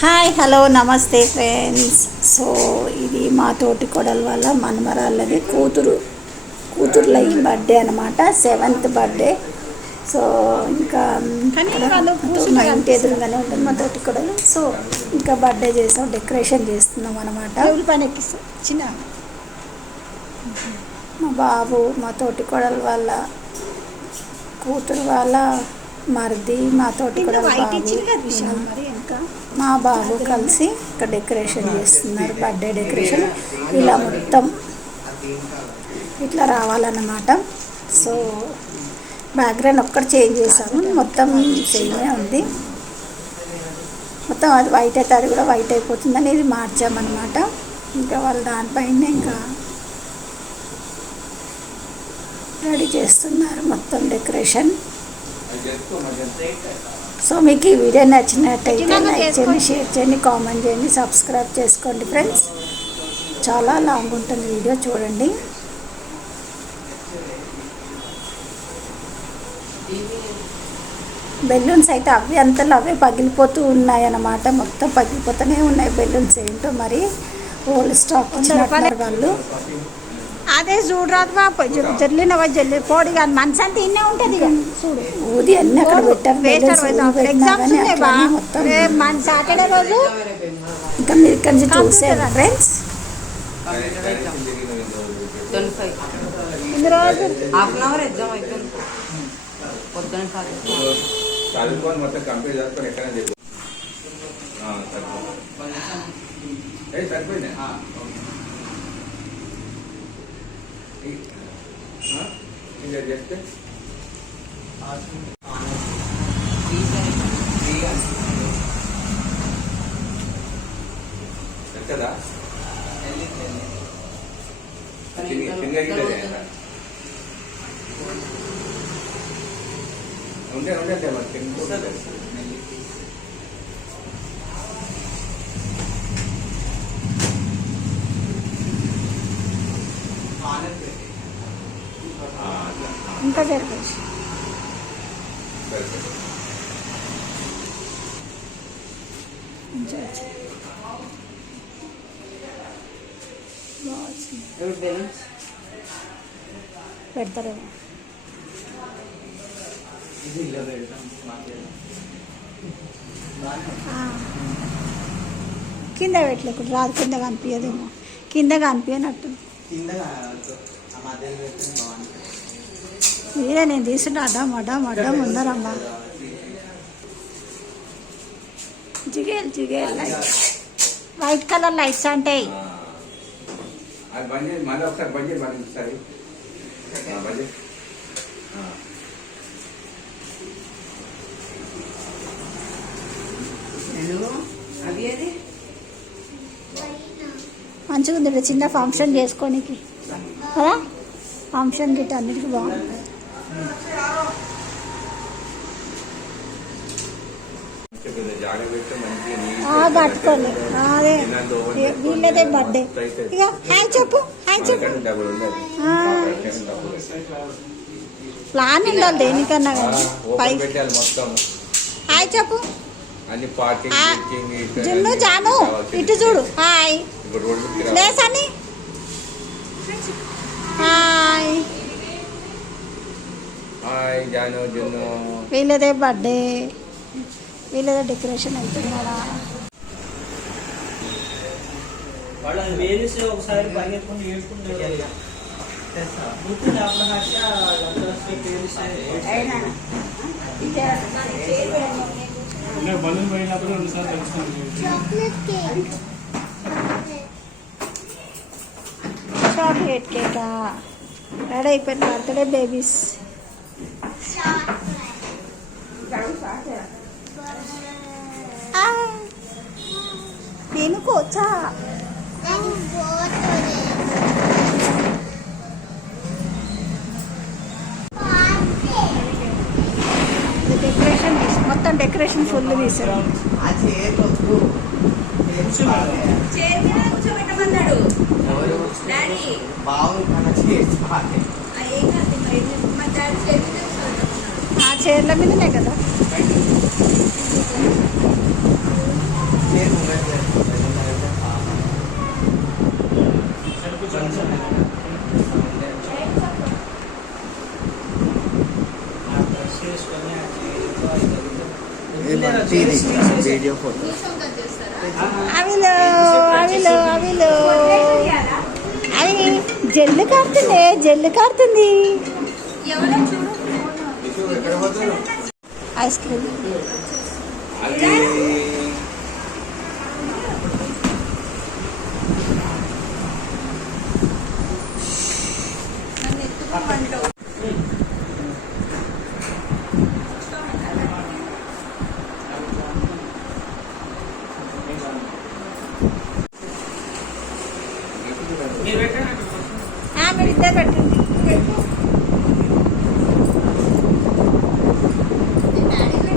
Hi hello నమస్తే friends. So ఇది మా తోటి కొడల వల్ల మనమరాళ్ళది కూతురు కూతురుల ఈ బర్త్డే అనమాట సెవెంత్ బర్త్డే. సో ఇంకా మా ఇంటి ఎదురుగానే ఉంటుంది మా తోటి కొడలు. సో ఇంకా బర్త్డే చేసాం డెకరేషన్ చేస్తున్నాం అనమాట టేబుల్ పైన ఎక్కిస్తా చిన్న మా బాబు మా తోటి కొడల వాళ్ళ కూతురు వాళ్ళ మరిది మా తోటి కొడల బాబు. మా బాబు కలిసి ఇక్కడ డెకరేషన్ చేస్తున్నారు బర్త్డే డెకరేషన్. ఇలా మొత్తం ఇట్లా రావాలన్నమాట. సో బ్యాక్గ్రౌండ్ ఒక్కటి చేంజ్ చేసాము మొత్తం సేమే ఉంది. మొత్తం అది వైట్ అయితే అది కూడా వైట్ అయిపోతుందని ఇది మార్చామన్నమాట. ఇంకా వాళ్ళు దానిపైన ఇంకా రెడీ చేస్తున్నారు మొత్తం డెకరేషన్. సో మీకు ఈ వీడియో నచ్చినట్టయితే లైక్ చేయండి. షేర్ చేయండి కామెంట్ చేయండి సబ్స్క్రైబ్ చేసుకోండి ఫ్రెండ్స్ చాలా లాంగ్ ఉంటుంది వీడియో చూడండి. బెలూన్స్ అయితే అవి అంతలో అవే పగిలిపోతూ ఉన్నాయి అన్నమాట మొత్తం పగిలిపోతూనే ఉన్నాయి బెలూన్స్ ఏంటో మరి? ఓల్డ్ స్టాక్ వాళ్ళు. అదే చూడరాదు బాబు జల్లిన జల్లి పోడి కానీ మనసు అంతా ఇన్నే ఉంటుంది చూడు. ఊది అన్ని అక్కడ పెట్టారు ఎగ్జామ్స్ ఉన్నాయి మన సాటర్డే రోజు ఇంకా మీరు ఇక్కడ నుంచి చూసారు. ఫ్రెండ్స్ ట్వంటీ ఫైవ్ ఇన్ని రోజులు హాఫ్ అన్ అవర్ ఎగ్జామ్ అయిపోయింది. పొద్దున కాదు చదువుకొని మొత్తం కంప్లీట్ చేసుకొని ఎక్కడ చెప్పు. ఆ, సరిపోయింది. ఏ సరిపోయింది ఆ, ఇంకా చెప్తే కదా సింగర్ గిట్ల ఉండే ఉండే అంటే మరి ఇంకా జరగచ్చు పెడతారు. కింద పెట్టలేకుండా రాదు కింద కనిపించదేమో కింద కనిపించనట్టు మీరే నేను తీసుంటే అడ్డం అడ్డం అడ్డం ఉందరమ్మా. జిగేల్ జిగేల్ లైట్ వైట్ కలర్ లైట్స్ అంటే. మంచిగా ఉంది చిన్న ఫంక్షన్ చేసుకోనికి. ఫంక్షన్ గిట్ట అన్నిటికీ బాగుంది. అదే. వీళ్ళదే బర్త్డే. ఇక హాయ్ చెప్పు హాయ్ చెప్పు. ప్లాన్ ఉండాలి దేనికన్నా కానీ. హాయ్ చెప్పు. జున్ను జాను. ఇటు చూడు. హాయ్. లేసని హాయ్ హాయ్ జాను జున్ను వీళ్ళదే బర్త్డే వీళ్ళదే డెకరేషన్ అవుతున్నాడా వాళ్ళని వేరేసి ఒకసారి పరిగెత్తుకుని ఏడ్చుకుంటారు గుర్తుంది అప్పుడు హర్ష వాళ్ళందరూ వస్తే పేరుస్తే బలూన్ పోయినప్పుడు రెండుసార్లు తెలుస్తాను చాక్లెట్ కేకా రెడీ అయిపోయిన బర్త్డే బేబీస్ నేను కోచా డెకరేషన్ మొత్తం డెకరేషన్ ఫుల్ తీసారు ఆ చైర్ల మీదనే కదా వీడియో ఫోటో అవిలో అవిలో అవిలో. అవి జల్లు కారుతుంది జల్లు కారుతుంది. ఐస్ క్రీమ్ అది మీరు పెట్టండి మీరు ఇద్దరు పెట్టండి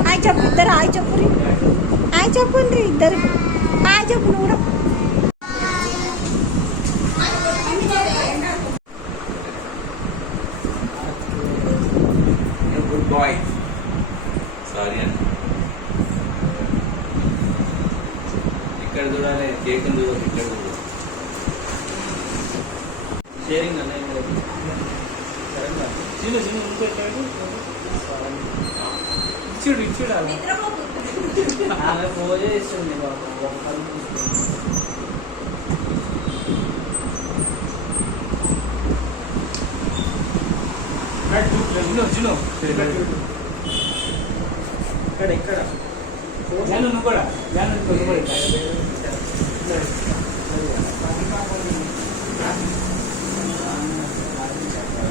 హాయ్ చెప్పు ఇద్దరు హాయ్ చెప్పు హాయ్ చెప్పండి ఇద్దరు హాయ్ చెప్పు నువ్వు కూడా గుడ్ బాయ్ సారీ అని ఇక్కడ చూడాలి కేక్ చూడాలి ఇక్కడ చూడాలి షేరింగ్ అన్న ఏం లేదు. సరేనా? చిన్న చిన్న ఇంకో ఇచ్చాడు. ఇచ్చుడు ఇచ్చుడు. ఆమె పూజ చిన్న. ఇక్కడ ఇక్కడ నువ్వు కూడా నువ్వు కూడా.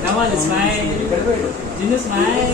నవాజ్ స్మైల్ జిన్ను స్మైల్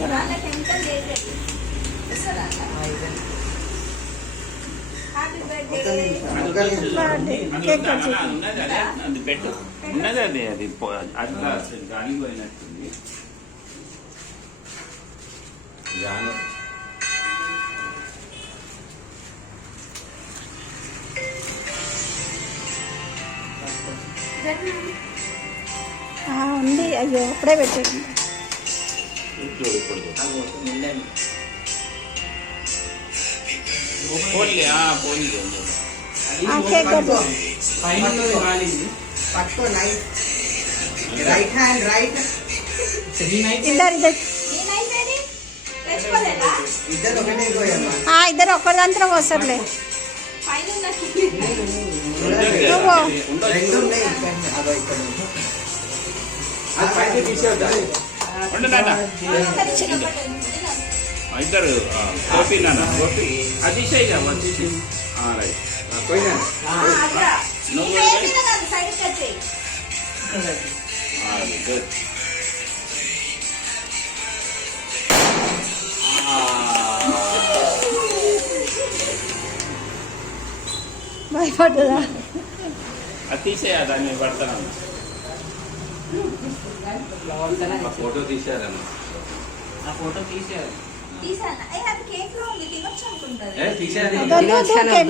వాళ్ళకి ఎంత లేదు అది వస్తుందా హ్యాపీ బర్త్డే కేక్ కట్ చేయి. ఉన్నది అదే అది పెట్టు ఉన్నది అది అది పో- అట్లా గాలి పోయినట్టుంది జాను ఉంది. అయ్యో అప్పుడే పెట్టండి ఆ, కేక్ రైట్ హ్యాండ్ రైట్ ఇద్దరు ఇద్దరు. నేనైతే ఇద్దరు ఒకటే వస్తారులే. ఇద్దరు గోపి నాన్న గోపి అది తీసేయి. ఆ, రైట్ పోయినా నువ్వు నువ్వు అది తీసేయా దాన్ని పడతాను. ఆ ఫోటో తీశారమ్మా ఆ ఫోటో తీసేయాలి తీసాను అది కేక్లో ఉంది తినొచ్చు అనుకుంటారు ఏ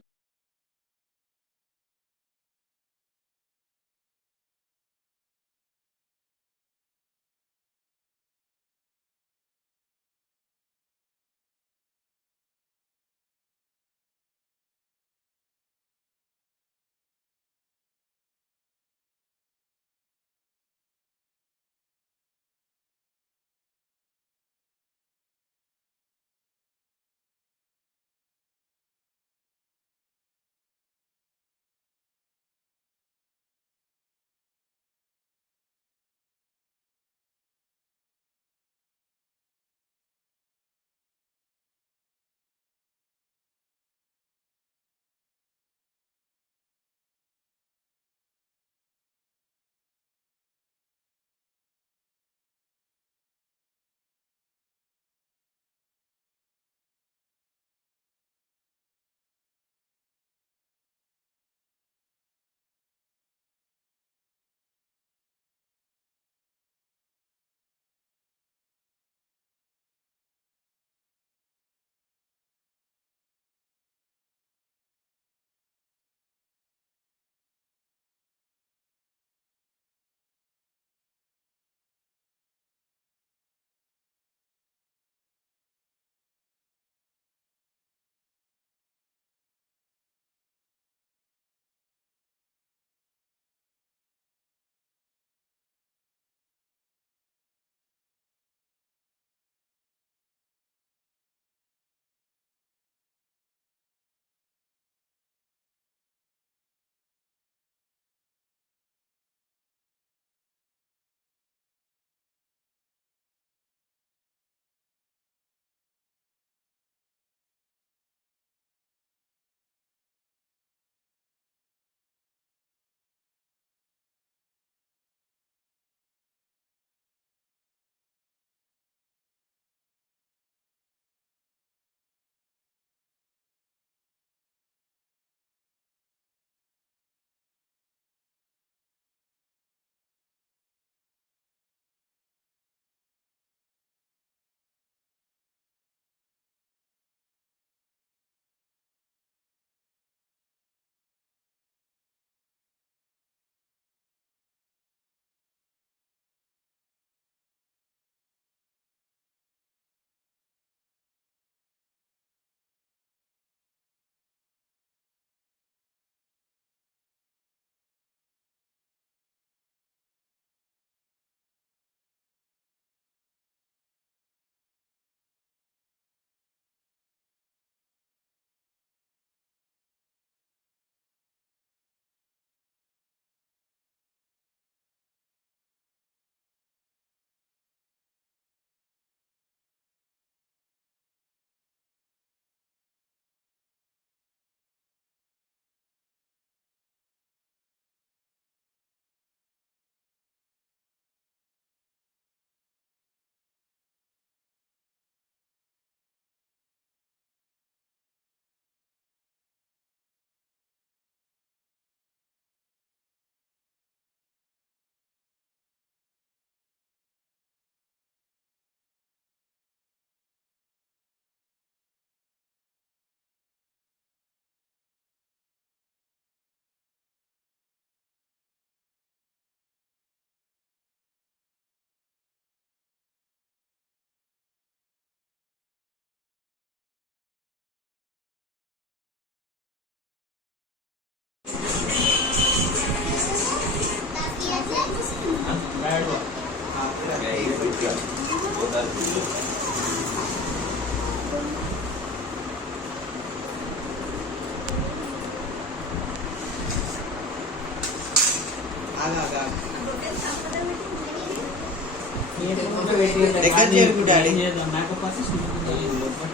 డాడీ మేకప్ ఆర్టిస్ట్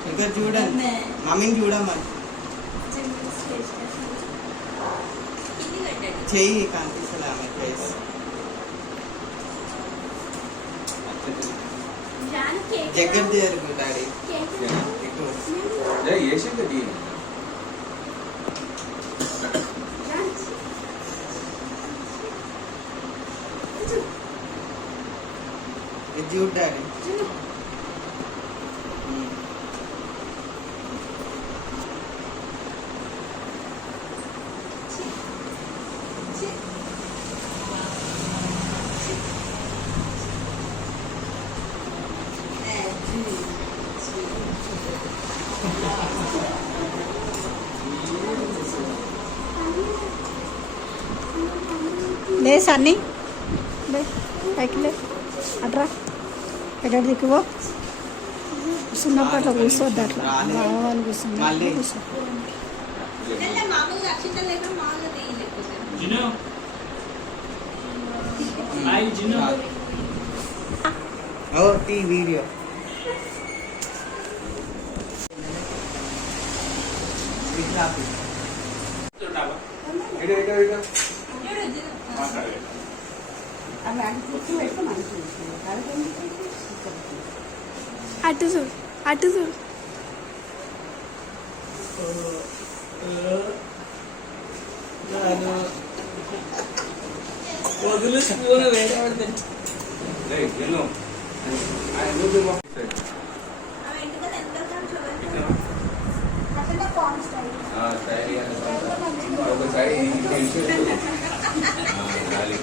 ఇక్కడ చూడండి మమ్మీని చూడమ్మని చెయ్యి కనిపిస్తలే ఆమె ఫేస్ దగ్గర జరుగు డాడీ ఎక్కువ జై ఏషియన్ టీ সাইকেলে আটরা এটা দেখব শুননা পাটা বসে দেখলাম ভগবান বসে Oh, the video. It's happy. It's happy. It's happy. Hi Jinu ఓ తీ వీడియో ఇట్లా ఉండాలా? ఇటు ఇటు ఇటు మాట్లాడలేదు అటు చూడు అటు చూడు వదిలి స్పూన్ వేరే వాడు తెచ్చి జై ఎల్లు ఆయన ముందు పంపిస్తాడు. ఆమె ఇంటికి ఎంత చూడండి ఆ, స్టైల్ ఇవ్వండి కొంత. ఒకసారి ఇంటి ఇంటి ఆ, గాలి.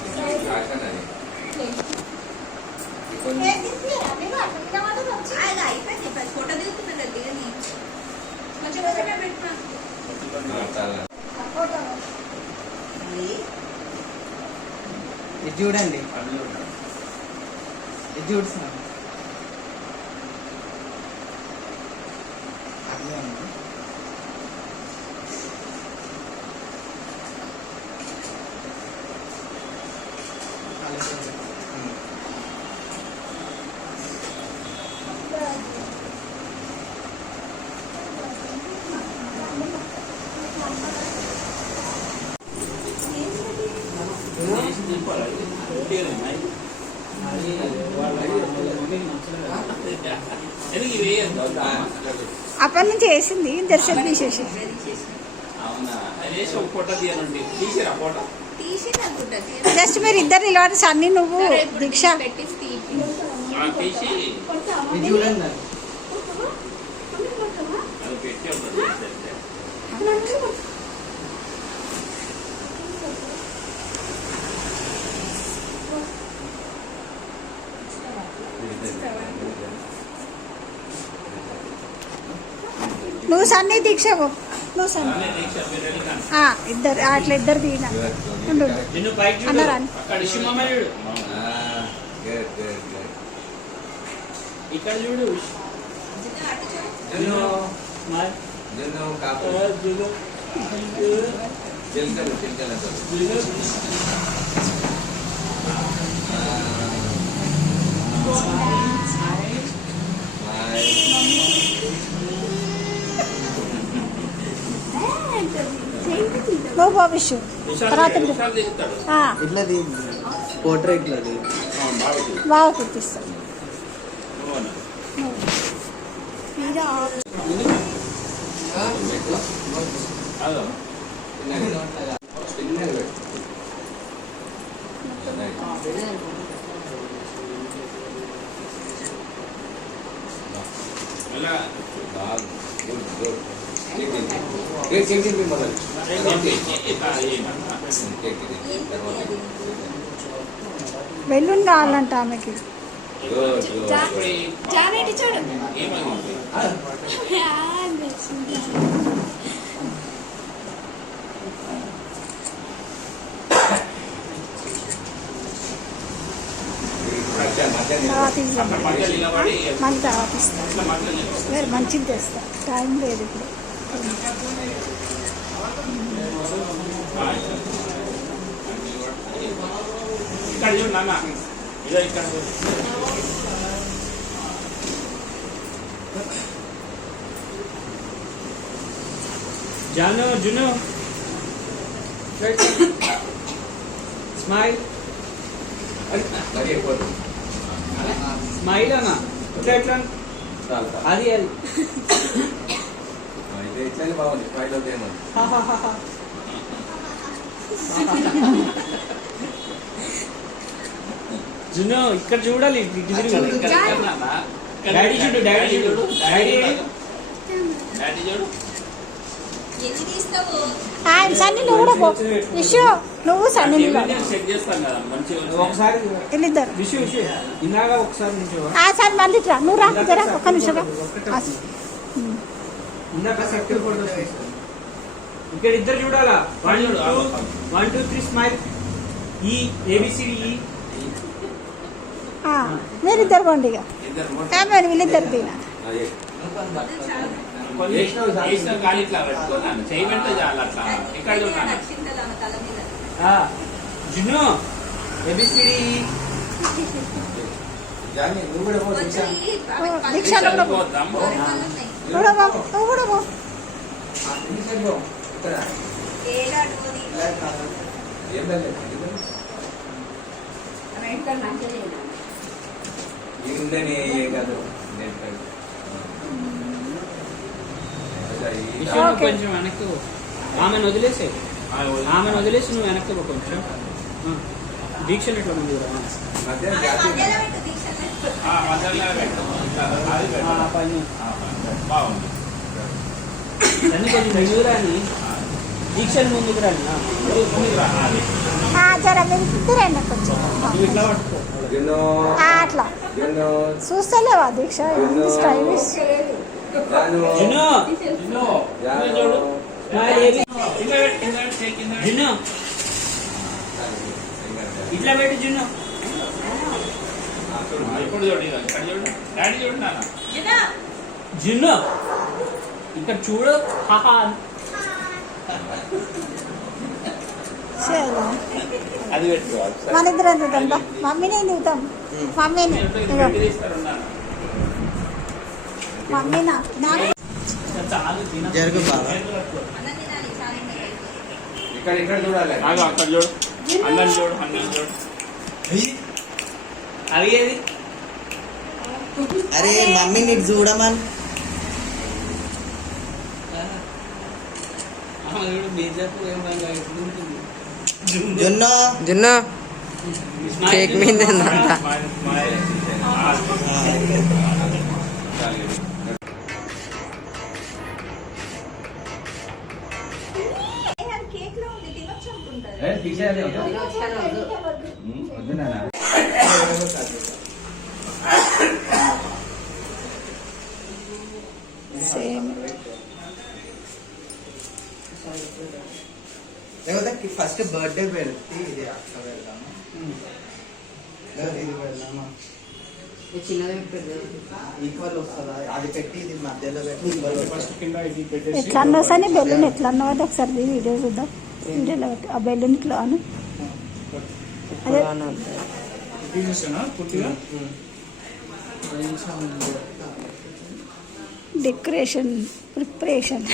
ఫ్యాషన్ అది. కొంచెం ఆయన అయిపోయింది ఫోటో తీసుకున్నాడు దిగని కొంచెం కొంచెం పెట్టినా ఆ, చాలా ఇది చూడండి. ఇది చూడుతున్నా సార్ అట్లే ఉంది. ఉమ్. చేసి దింపాలి ఇంటికి ఉన్నాయి అది వాళ్ళ వాళ్ళ మమ్మీకి నచ్చలేదు ఎందుకు ఇవి వేయద్దు అప్పటి నుంచి వేసింది దర్శనం తీసేసి అవునా అది వేసి ఒక ఫోటో తీయనండి తీసిరా ఫోటో తీసి అనుకుంటా జస్ట్ మీరు ఇద్దరు నిలబడి సన్నీ నువ్వు దీక్ష పెట్టేసి తీసి ఆ, తీసి ఇది చూడండి అది. అది పెట్టి ఒకటి తీసేస్తే. నువ్వు సన్నీ దీక్ష పో. నువ్వు సన్నీ. అనే దీక్ష మీరు వెళ్ళి కానీ. ఆ, ఇద్దరు అట్లా ఇద్దరు దిగిన. ఉండు, ఉండు. నిన్ను పైకి చూడు. అన్నారా? అని? అక్కడ ఇష్టమమ్మ నువ్వు పో విషు విశాల్ తర్వాత తీస్తాడు, విశాల్ తీస్తాడు. ఆ, ఇట్లా తీ పోర్ట్రేట్ ఇట్లా తీ అవును, బాగా తీస్తాడు. బాగా కుట్టిస్తాను నువ్వు అన్నా. అదో. చిన్నది. చిన్నది పెట్టు. మళ్ళా బాగా, good, good. కేక్ కేక్ తింది మొదలు. బెలూన్ కావాలంట ఆమెకి జానేటి చూడు మంచిది తెస్తా. టైం లేదు ఇప్పుడు. ఇక్కడ చూడు నాన్న ఇదో ఇక్కడ చూడు. జాను జును స్మైల్ మరి ఎక్కువ స్మైల్ అన్న ఇట్లా ఎట్లా చాలు చాలు. అది అది ఆ, ఇది బాగుంది అవుతే ఏమో జును ఇక్కడ చూడాలి. డాడీ చూడు, డాడీ చూడు. Daddy daddy. చూడు ఆయన సన్ని నువ్వు కూడా విషు సన్ని వెళ్ళిద్దరు. ఆ సార్ మళ్ళీ రా. జరా ఒక్క నిమిషం రా. ఇందాక సర్కిల్ ఫోటోస్ ఇక్కడ ఇద్దరు చూడాలా? వన్ చూడు, two. One two three smile ఈ ఏబిసిడి ఈ ఆ, మీరిద్దరు పోండి ఇక. ఇద్దరు ఏమైనా వీళ్ళిద్దరు మీద? జున్ను ఏబిసిడి దీక్ష. కూడా. నువ్వు కూడా కొంచెం వెనక్కి పో. ఆమెను వదిలేసే ఆమెను వదిలేసి నువ్వు వెనక్కి కొంచెం. దీక్షలు ఎట్లా ఉంది. మధ్యలో బాగుంది. అన్ని కొంచెం ముందుకు రాని దీక్షలు ముందుకు రాని. ముందుకు రా, అది. ఆ, జరా మీరు ఇద్దరండి కొంచెం. నువ్వు ఇట్లా పట్టుకో. ఎన్నో. ఆ, అట్లా. చూస్తలేవా దీక్ష? స్టైలిష్ ఇట్లా పెట్టు జున్ను. ఇప్పుడు డాడీ నాన్న. జున్ను. ఇక్కడ చూడు. హాహా. మన ఇద్దరం చూద్దాం బా మమ్మీని దిగుతాం మమ్మీని. ఇదిగో. తీస్తారు నాన్న మమ్మీ నా నాన్న చాలు తిన. జరుగు బాబా. ఇక్కడ ఇక్కడ చూడాలి. అక్కడ చూడు. అన్నం చూడు అన్నం చూడు. అవి ఏది అరే మమ్మీ నీకు చూడమని చూడు బీజేపీ ఏమైనా ఉంటుంది జున్ను జున్ను స్మైల్ కేక్ మీద ఉందంట. Smile, smile. ఏ, అది కేక్లో ఉంది తినొచ్చు అనుకుంటారు ఏ, తీసేయాలి వద్దు. ఉమ్, వద్దు నాన్న. సేమ్ లేకపోతే ఫస్ట్ బర్త్డే పెడితే ఇది అక్క పెడదామా లేదా ఇది పెడదామా చిన్నది పెద్దది ఈక్వల్ వస్తుందా అది పెట్టి ఇది మధ్యలో పెట్టి ఈక్వల్ ఫస్ట్ కింద ఇది పెట్టేసి ఎట్లా అన్నావు సని బెలూన్ ఎట్లా అన్నావు అది ఒకసారి తీ, వీడియో చూద్దాం. వీడియోలో పెట్టి ఆ బెలూన్ ఇట్లా అను? అదే డెకరేషన్ ప్రిపరేషన్.